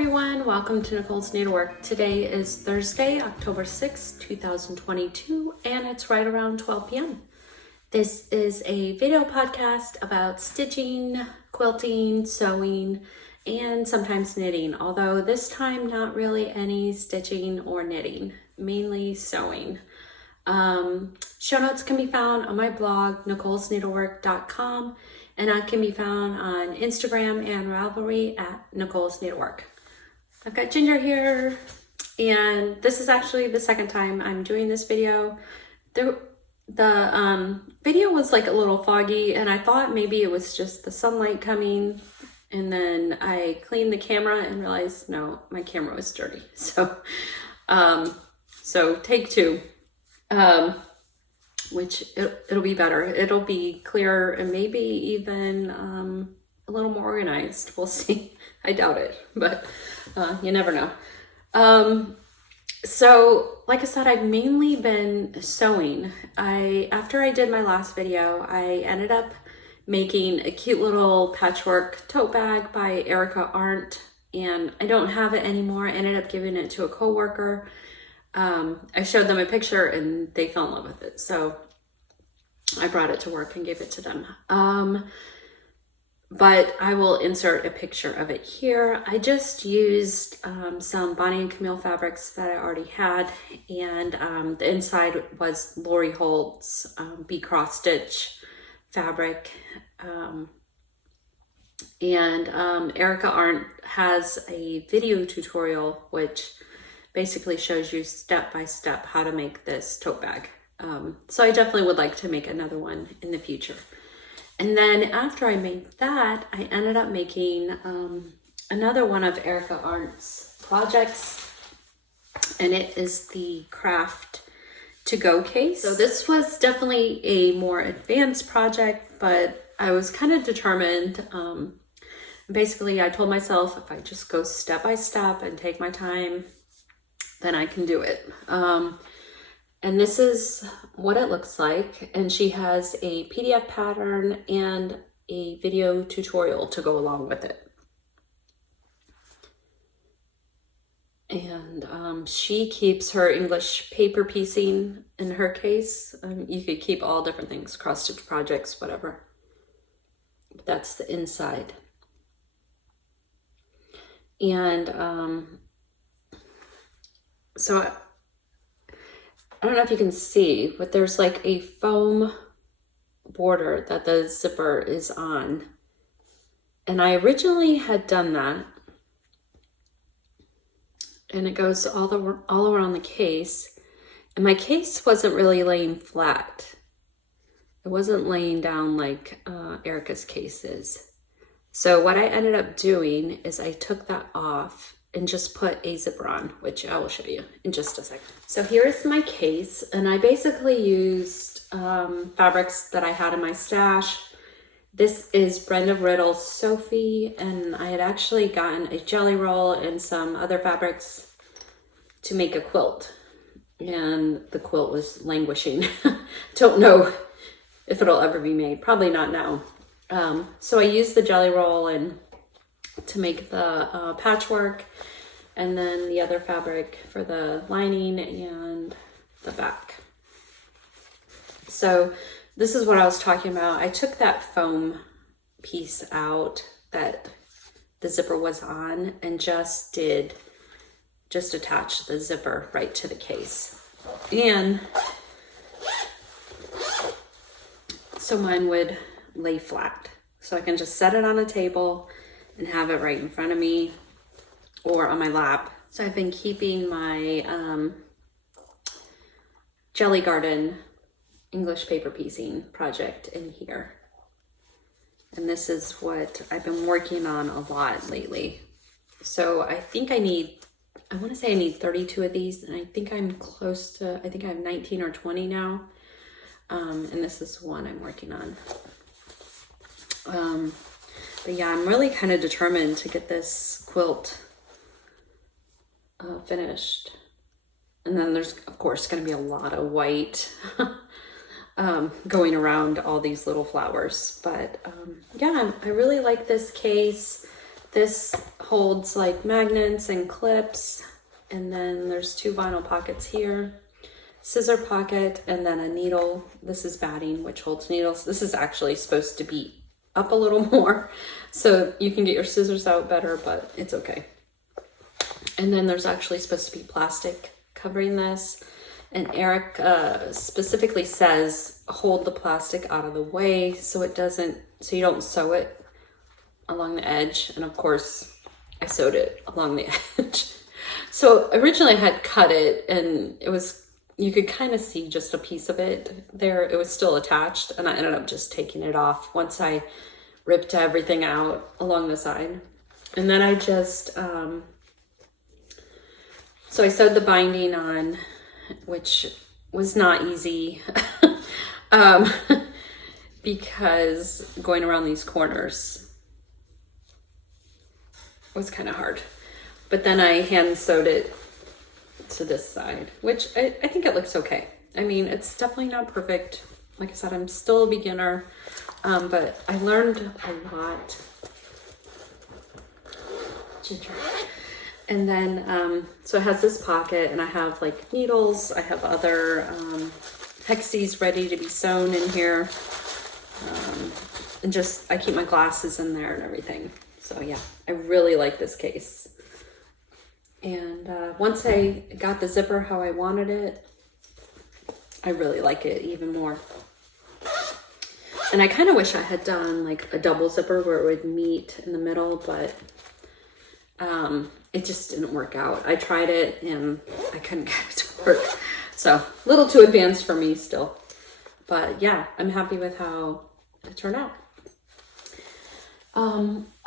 everyone, welcome to Nicole's Needlework. Today is Thursday, October 6th, 2022, and it's right around 12 p.m. This is a video podcast about stitching, quilting, sewing, and sometimes knitting, although this time not really any stitching or knitting, mainly sewing. Show notes can be found on my blog, nicolesneedlework.com, and I can be found on Instagram and Ravelry at Nicole's Needlework. I've got Ginger here, and this is actually the second time I'm doing this video. The video was like a little foggy, and I thought maybe it was just the sunlight coming, and then I cleaned the camera and realized, no, my camera was dirty. So take two. Which it'll be better. It'll be clearer and maybe even a little more organized. We'll see. I doubt it, but you never know. So like I said, I've mainly been sewing. After I did my last video, I ended up making a cute little patchwork tote bag by Erica Arndt, and I don't have it anymore. I ended up giving it to a coworker. I showed them a picture and they fell in love with it. So I brought it to work and gave it to them. But I will insert a picture of it here. I just used some Bonnie and Camille fabrics that I already had. And the inside was Lori Holt's Bee Cross Stitch fabric. Erica Arndt has a video tutorial which basically shows you step by step how to make this tote bag. So I definitely would like to make another one in the future. And then after I made that, I ended up making another one of Erica Arndt's projects, and it is the Craft to Go case. So this was definitely a more advanced project, but I was kind of determined. Basically, I told myself if I just go step by step and take my time, then I can do it. And this is what it looks like. And she has a PDF pattern and a video tutorial to go along with it. And she keeps her English paper piecing in her case. You could keep all different things, cross stitch projects, whatever. But that's the inside. And so I don't know if you can see, but there's like a foam border that the zipper is on. And I originally had done that. And it goes all around the case. And my case wasn't really laying flat. It wasn't laying down like Erica's case is. So what I ended up doing is I took that off and just put a zipper on, which I will show you in just a second. So here's my case, and I basically used fabrics that I had in my stash. This is Brenda Riddle's Sophie, and I had actually gotten a jelly roll and some other fabrics to make a quilt, and the quilt was languishing. Don't know if it'll ever be made, probably not now. So I used the jelly roll and to make the patchwork, and then the other fabric for the lining and the back. So this is what I was talking about. I took that foam piece out that the zipper was on and just attach the zipper right to the case. And so mine would lay flat. So I can just set it on a table and have it right in front of me or on my lap. So I've been keeping my Jelly Garden English paper piecing project in here. And this is what I've been working on a lot lately. So I think I want to say I need 32 of these, and I think I'm close to, I think I have 19 or 20 now. And this is one I'm working on. But yeah, I'm really kind of determined to get this quilt finished. And then there's, of course, going to be a lot of white going around all these little flowers. But yeah, I really like this case. This holds like magnets and clips, and then there's 2 vinyl pockets here, scissor pocket, and then a needle. This is batting, which holds needles. This is actually supposed to be up a little more, so you can get your scissors out better, but it's okay. And then there's actually supposed to be plastic covering this. And Eric specifically says, hold the plastic out of the way so you don't sew it along the edge. And of course I sewed it along the edge. So originally I had cut it, and you could kind of see just a piece of it there. It was still attached, and I ended up just taking it off once I ripped everything out along the side. And then I just, so I sewed the binding on, which was not easy because going around these corners was kind of hard. But then I hand sewed it to this side, which I think it looks okay. I mean, it's definitely not perfect. Like I said, I'm still a beginner, but I learned a lot. Ginger. And then, so it has this pocket, and I have like needles. I have other hexies ready to be sewn in here. And I keep my glasses in there and everything. So yeah, I really like this case. And once I got the zipper how I wanted it, I really like it even more. And I kind of wish I had done like a double zipper where it would meet in the middle, but it just didn't work out. I tried it and I couldn't get it to work. So a little too advanced for me still. But yeah, I'm happy with how it turned out.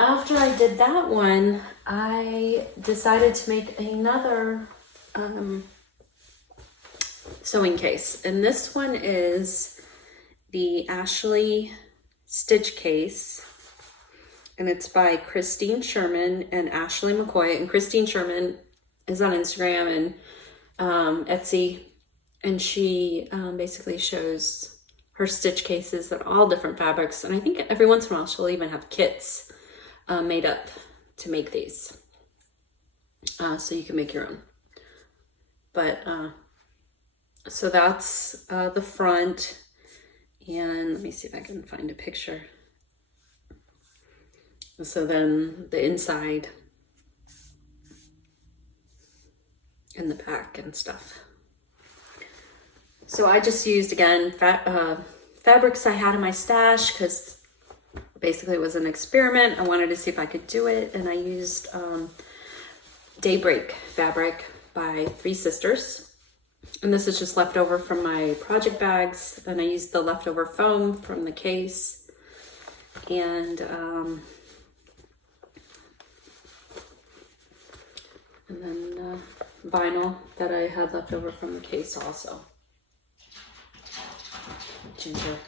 After I did that one, I decided to make another sewing case. And this one is the Ashley Stitch Case. And it's by Christine Sherman and Ashley McCoy. And Christine Sherman is on Instagram and Etsy. And she basically shows her stitch cases in all different fabrics. And I think every once in a while she'll even have kits made up to make these. So you can make your own. But so that's the front. And let me see if I can find a picture. So then the inside and the back and stuff. So I just used, again, fabrics I had in my stash because basically it was an experiment. I wanted to see if I could do it. And I used Daybreak fabric by Three Sisters. And this is just leftover from my project bags. And I used the leftover foam from the case. And then vinyl that I had left over from the case also. Ginger.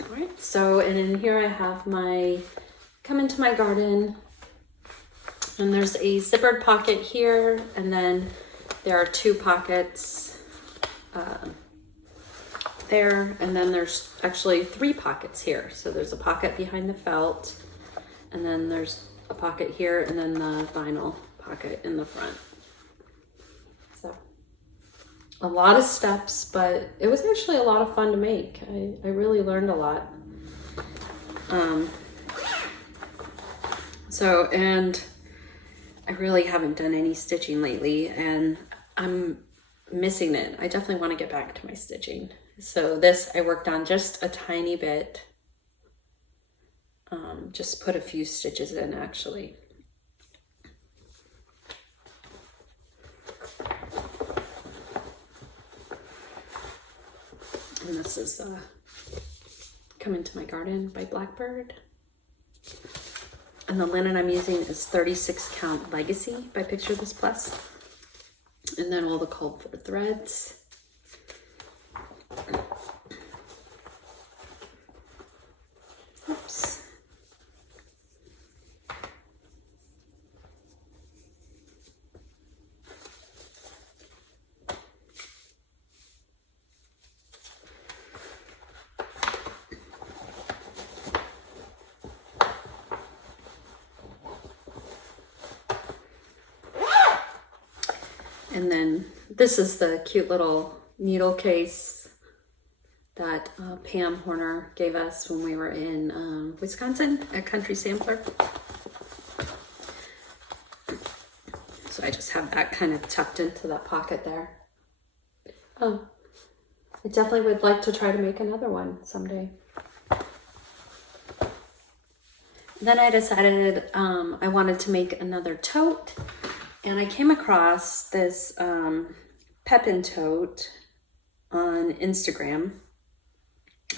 All right, so, and in here I have my Come Into My Garden. And there's a zippered pocket here, and then there are 2 pockets there, and then there's actually 3 pockets here. So there's a pocket behind the felt, and then there's a pocket here, and then the vinyl pocket in the front. So a lot of steps, but it was actually a lot of fun to make. I really learned a lot. And I really haven't done any stitching lately, and I'm missing it. I definitely want to get back to my stitching. So this I worked on just a tiny bit. Just put a few stitches in actually. And this is Come Into My Garden by Blackbird. And the linen I'm using is 36 count Legacy by Picture This Plus. And then all the called for threads. Oops. And then this is the cute little needle case that Pam Horner gave us when we were in Wisconsin at Country Sampler. So I just have that kind of tucked into that pocket there. Oh, I definitely would like to try to make another one someday. Then I decided I wanted to make another tote, and I came across this Pepin Tote on Instagram,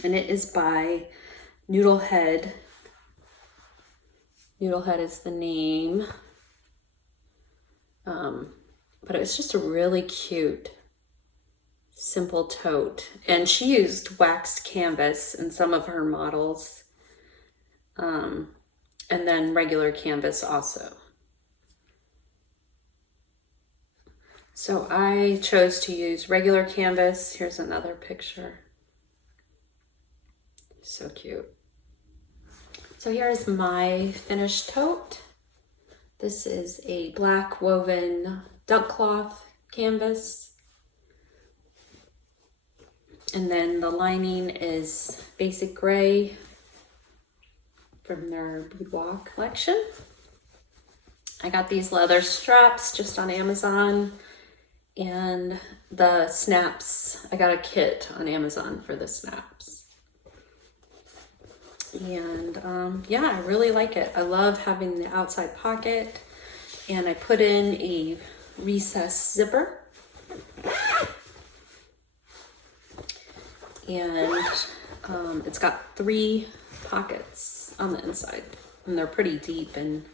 and it is by Noodlehead. Noodlehead is the name, but it was just a really cute, simple tote, and she used waxed canvas in some of her models. And then regular canvas also. So I chose to use regular canvas. Here's another picture. So cute. So here's my finished tote. This is a black woven duck cloth canvas. And then the lining is basic gray from their boudoir collection. I got these leather straps just on Amazon, and the snaps, I got a kit on Amazon for the snaps. And yeah, I really like it. I love having the outside pocket, and I put in a recessed zipper. And it's got 3 pockets on the inside, and they're pretty deep and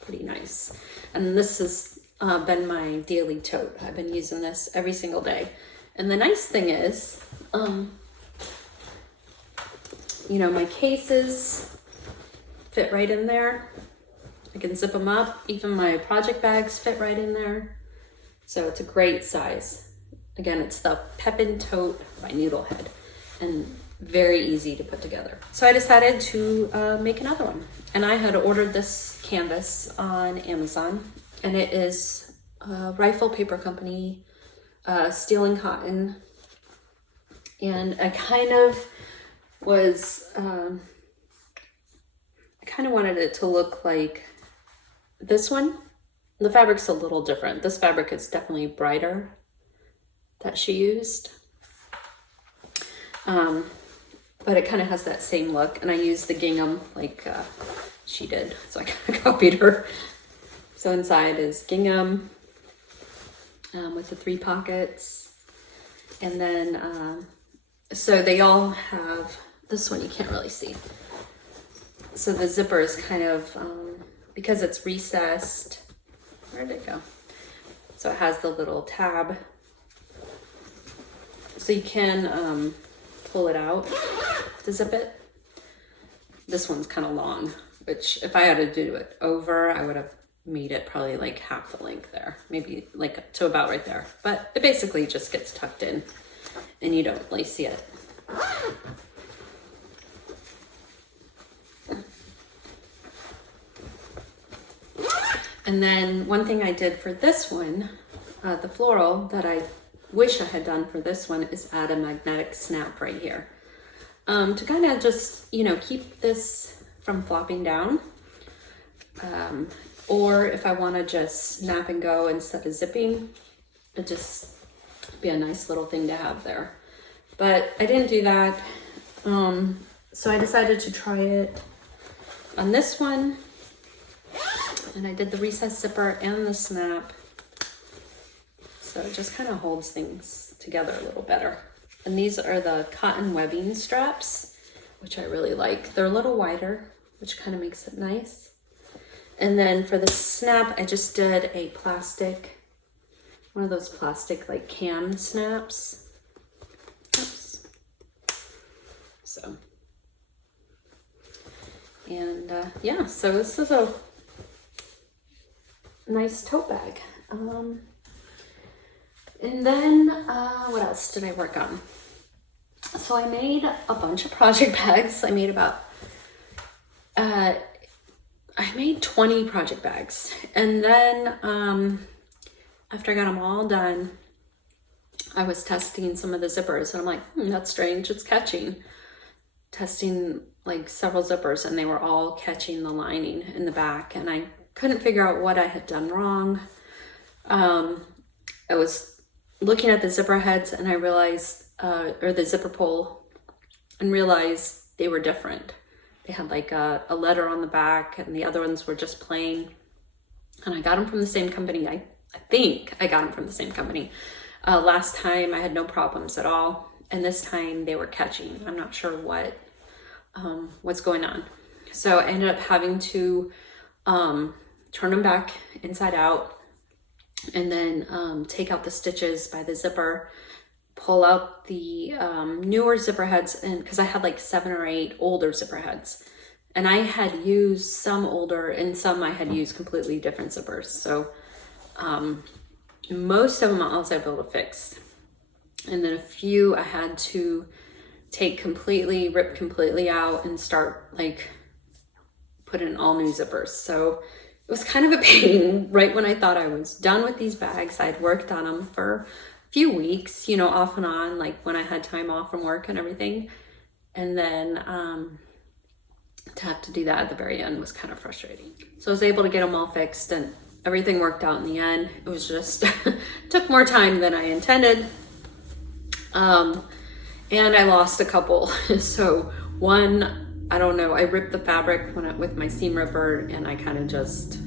pretty nice. And this has been my daily tote. I've been using this every single day. And the nice thing is, you know, my cases fit right in there. I can zip them up. Even my project bags fit right in there. So it's a great size. Again, it's the Pepin Tote by Needlehead, and very easy to put together. So I decided to make another one. And I had ordered this canvas on Amazon, and it is Rifle Paper Company, Steel and Cotton. And I kind of was, I kind of wanted it to look like this one. The fabric's a little different. This fabric is definitely brighter that she used. But it kind of has that same look, and I used the gingham like she did, so I kind of copied her. So inside is gingham with the 3 pockets, and then so they all have, this one you can't really see. So the zipper is kind of, because it's recessed, where did it go? So it has the little tab, so you can pull it out to zip it. This one's kind of long, which if I had to do it over, I would have made it probably like half the length there, maybe like to about right there. But it basically just gets tucked in and you don't really see it. And then one thing I did for this one, the floral, that I wish I had done for this one, is add a magnetic snap right here. To kind of just, you know, keep this from flopping down. Or if I want to just snap and go instead of zipping, it'd just be a nice little thing to have there. But I didn't do that. So I decided to try it on this one. And I did the recessed zipper and the snap. So it just kind of holds things together a little better. And these are the cotton webbing straps, which I really like. They're a little wider, which kind of makes it nice. And then for the snap, I just did a plastic, one of those plastic like cam snaps. Oops. So, and yeah, so this is a nice tote bag. And then what else did I work on? So I made a bunch of project bags. I made about, I made 20 project bags. And then after I got them all done, I was testing some of the zippers, and I'm like, that's strange, it's catching. Testing like several zippers, and they were all catching the lining in the back, and I couldn't figure out what I had done wrong. I was looking at the zipper heads, and I realized, or the zipper pull, and realized they were different. They had like a letter on the back, and the other ones were just plain. And I got them from the same company. I think I got them from the same company. Last time I had no problems at all, and this time they were catching. I'm not sure what's going on. So I ended up having to turn them back inside out, and then take out the stitches by the zipper, pull out the newer zipper heads, and because I had like 7 or 8 older zipper heads, and I had used some older and some I had used completely different zippers. So most of them I was able to fix, and then a few I had to rip completely out and start like put in all new zippers. So it was kind of a pain right when I thought I was done with these bags. I'd worked on them for a few weeks, you know, off and on, like when I had time off from work and everything. And then to have to do that at the very end was kind of frustrating. So I was able to get them all fixed, and everything worked out in the end. It was just took more time than I intended. And I lost a couple. So one, I don't know, I ripped the fabric with my seam ripper, and I kind of just,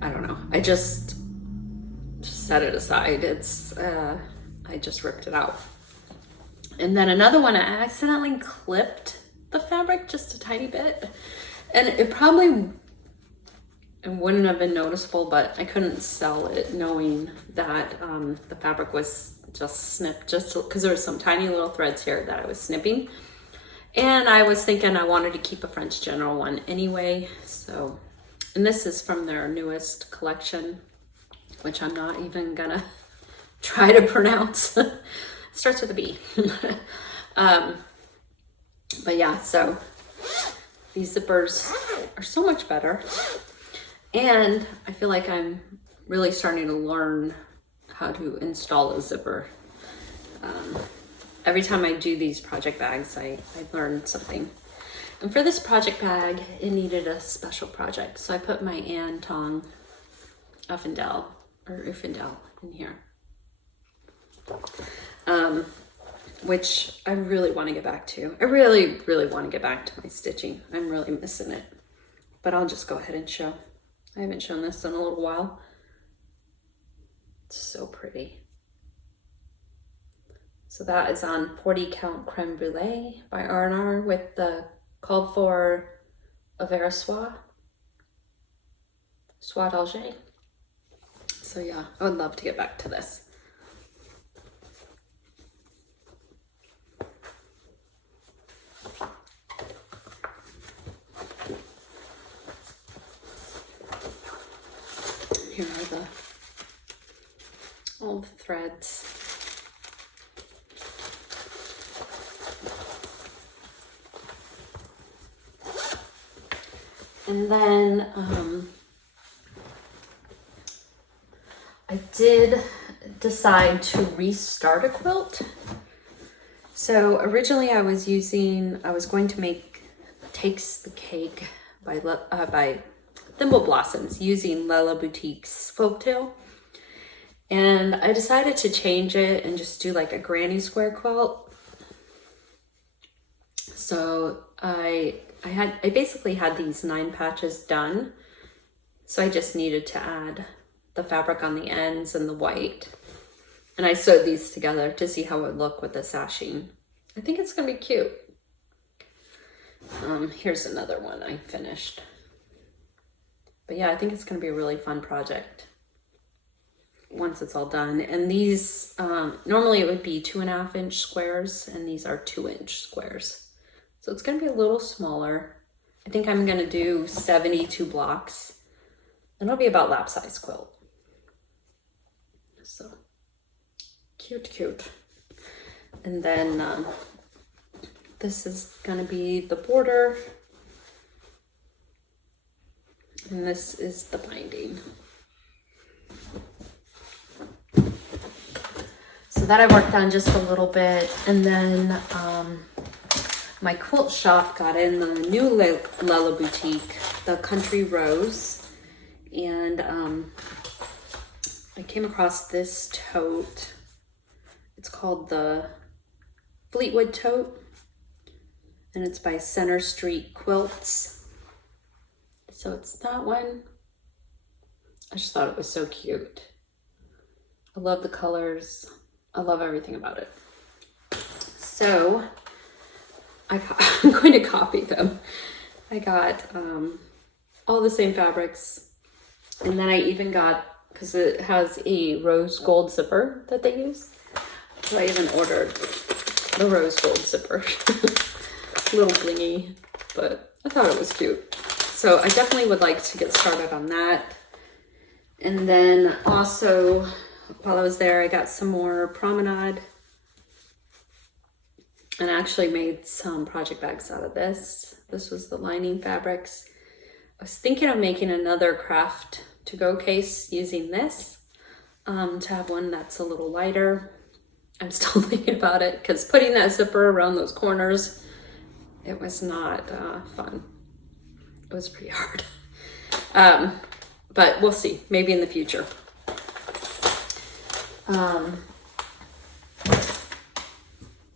I don't know, I just set it aside. I just ripped it out. And then another one, I accidentally clipped the fabric just a tiny bit, and it wouldn't have been noticeable, but I couldn't sell it knowing that the fabric was just snipped, just because there was some tiny little threads here that I was snipping. And I was thinking I wanted to keep a French General one anyway. So, and this is from their newest collection, which I'm not even gonna try to pronounce. It starts with a B. But yeah, so these zippers are so much better. And I feel like I'm really starting to learn how to install a zipper. Every time I do these project bags, I learn something. And for this project bag, it needed a special project. So I put my Anton Uffendell in here. Which I really want to get back to. I really, really want to get back to my stitching. I'm really missing it. But I'll just go ahead and show. I haven't shown this in a little while. It's so pretty. So that is on 40 Count Creme Brulee by R&R with the called for Avera Soie d'Alger. So yeah, I would love to get back to this. Here are all the threads. And then I did decide to restart a quilt. So originally I was going to make Takes the Cake by Thimble Blossoms using Lella Boutique's Folktale. And I decided to change it and just do like a granny square quilt. So I basically had these 9 patches done. So I just needed to add the fabric on the ends and the white. And I sewed these together to see how it would look with the sashing. I think it's gonna be cute. Here's another one I finished. But yeah, I think it's gonna be a really fun project once it's all done. And these, normally it would be 2.5 inch squares, and these are 2 inch squares. So it's gonna be a little smaller. I think I'm gonna do 72 blocks, and it'll be about lap size quilt. So cute. And then this is gonna be the border, and this is the binding. that I worked on just a little bit, and then my quilt shop got in the new Lella Boutique, the Country Rose, and I came across this tote. It's called the Fleetwood Tote, and it's by Center Street Quilts. So it's that one. I just thought it was so cute. I love the colors. I love everything about it. So I'm going to copy them. I got all the same fabrics, and then I even got, because it has a rose gold zipper that they use, so I even ordered the rose gold zipper. A little blingy, but I thought it was cute. So I definitely would like to get started on that. And then also, while I was there, I got some more Promenade, and I actually made some project bags out of this. This was the lining fabrics. I was thinking of making another craft to go case using this, to have one that's a little lighter. I'm still thinking about it, because putting that zipper around those corners, it was not fun. It was pretty hard. But we'll see, maybe in the future.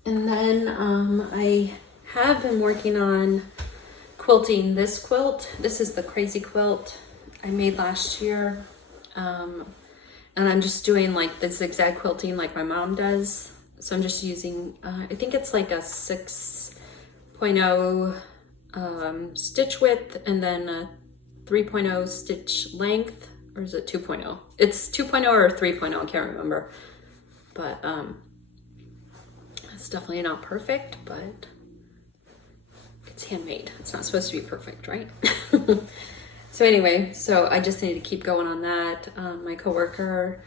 And then I have been working on quilting this quilt. This is the Crazy Quilt I made last year. And I'm just doing like the zigzag quilting like my mom does. So I'm just using, I think it's like a 6.0 stitch width, and then a 3.0 stitch length, or is it 2.0? It's 2.0 or 3.0, I can't remember. But it's definitely not perfect, but it's handmade. It's not supposed to be perfect, right? So anyway, so I just need to keep going on that. My coworker,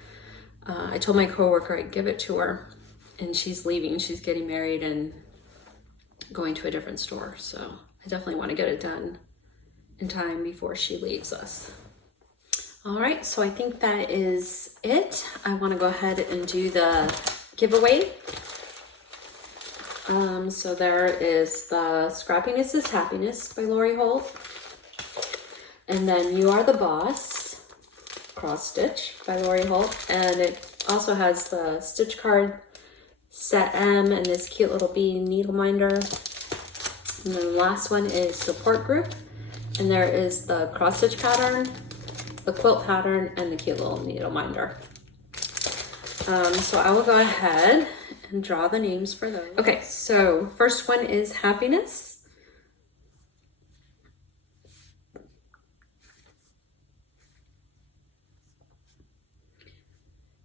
I told my coworker I'd give it to her, and she's leaving. She's getting married and going to a different store. So I definitely want to get it done in time before she leaves us. All right, so I think that is it. I want to go ahead and do the giveaway. So there is the Scrappiness is Happiness by Lori Holt. And then You Are the Boss, cross stitch by Lori Holt. And it also has the stitch card set M and this cute little bead needle minder. And then the last one is Support Group. And there is the cross stitch pattern, the quilt pattern, and the cute little needle minder. So I will go ahead and draw the names for those. Okay, so first one is Happiness.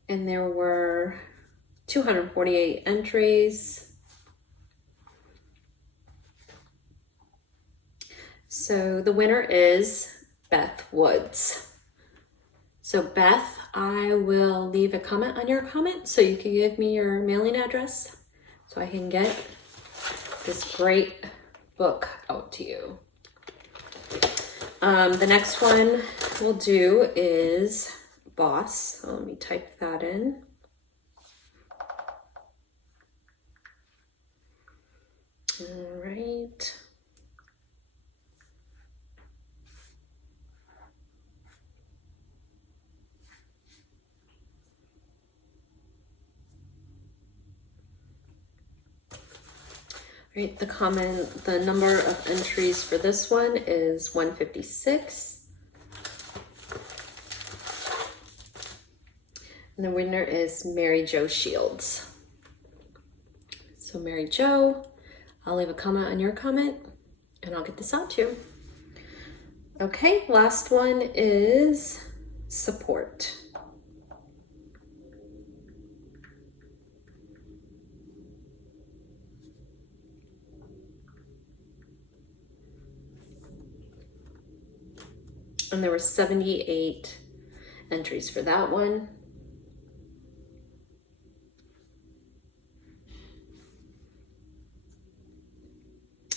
And there were 248 entries. So the winner is Beth Woods. So Beth, I will leave a comment on your comment so you can give me your mailing address so I can get this great book out to you. The next one we'll do is Boss. So let me type that in. All right. All right, the number of entries for this one is 156. And the winner is Mary Jo Shields. So Mary Jo, I'll leave a comment on your comment and I'll get this out to you. Okay, last one is Support. And there were 78 entries for that one.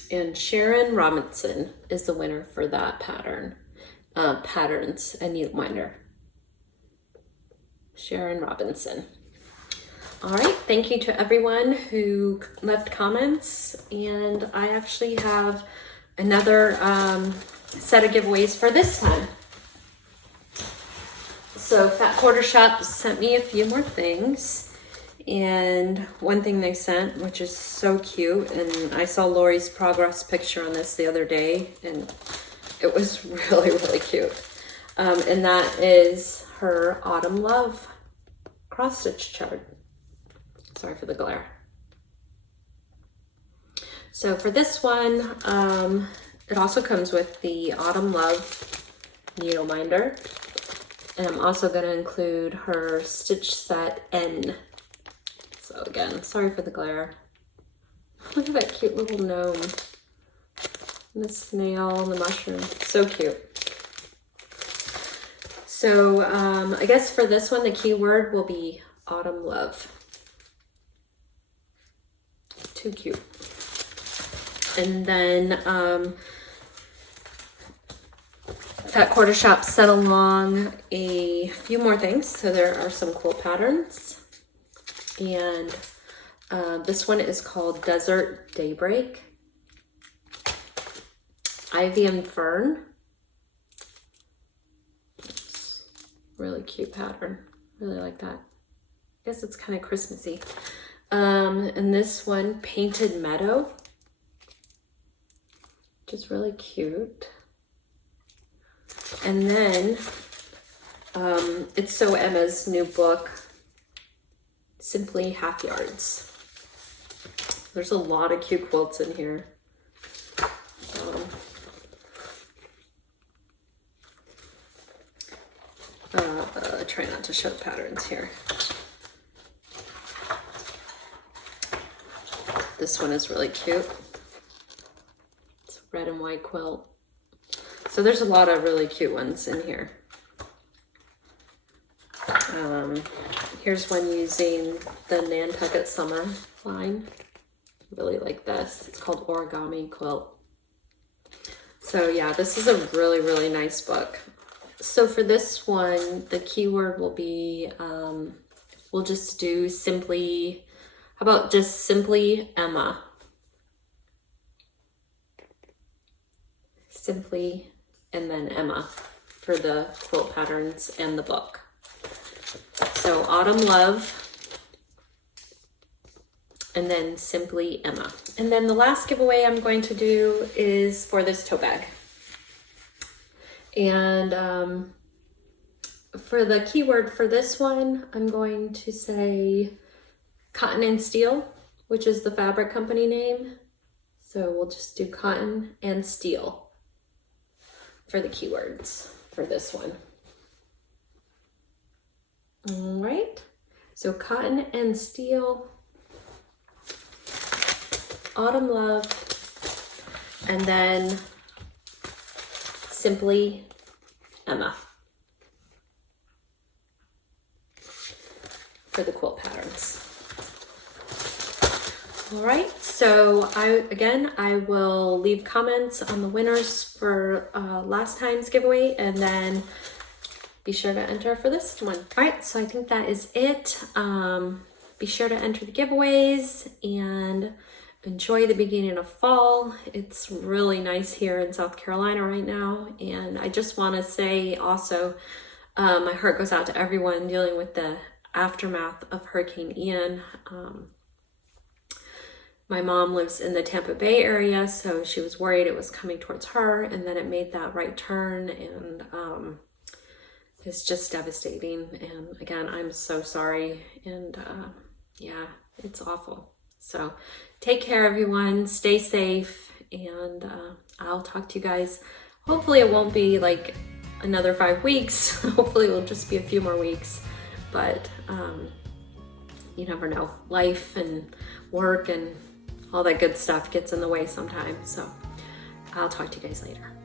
And Sharon Robinson is the winner for that pattern, patterns and needle minder. Sharon Robinson. All right, thank you to everyone who left comments, and I actually have another set of giveaways for this time. So Fat Quarter Shop sent me a few more things, and one thing they sent, which is so cute, and I saw Lori's progress picture on this the other day, and it was really, really cute. And that is her Autumn Love cross-stitch chart. Sorry for the glare. So for this one, it also comes with the Autumn Love needle minder. And I'm also going to include her stitch set N. So again, sorry for the glare. Look at that cute little gnome. And the snail and the mushroom. So cute. So I guess for this one, the keyword will be Autumn Love. Too cute. And then Fat Quarter Shop sent along a few more things. So there are some quilt patterns. And this one is called Desert Daybreak. Ivy and Fern. It's really cute pattern. Really like that. I guess it's kind of Christmassy. And this one, Painted Meadow, which is really cute. And then it's So Emma's new book, Simply Half Yards. There's a lot of cute quilts in here. Try not to show patterns here. This one is really cute. It's a red and white quilt. So there's a lot of really cute ones in here. Here's one using the Nantucket Summer line. Really like this. It's called Origami Quilt. So yeah, this is a really, really nice book. So for this one, the keyword will be, we'll just do simply, how about just simply Emma? Simply, and then Emma for the quilt patterns and the book. So Autumn Love, and then Simply Emma. And then the last giveaway I'm going to do is for this tote bag. And for the keyword for this one, I'm going to say Cotton and Steel, which is the fabric company name. So we'll just do Cotton and Steel for the keywords for this one. All right, so Cotton and Steel, Autumn Love, and then Simply Emma for the quilt patterns. All right, so I will leave comments on the winners for last time's giveaway, and then be sure to enter for this one. All right, so I think that is it. Be sure to enter the giveaways and enjoy the beginning of fall. It's really nice here in South Carolina right now. And I just want to say also, my heart goes out to everyone dealing with the aftermath of Hurricane Ian. My mom lives in the Tampa Bay area, so she was worried it was coming towards her, and then it made that right turn, and it's just devastating. And again, I'm so sorry, and yeah, it's awful. So take care, everyone. Stay safe, and I'll talk to you guys. Hopefully it won't be like another 5 weeks. Hopefully it'll just be a few more weeks, but you never know. Life and work and all that good stuff gets in the way sometimes. So I'll talk to you guys later.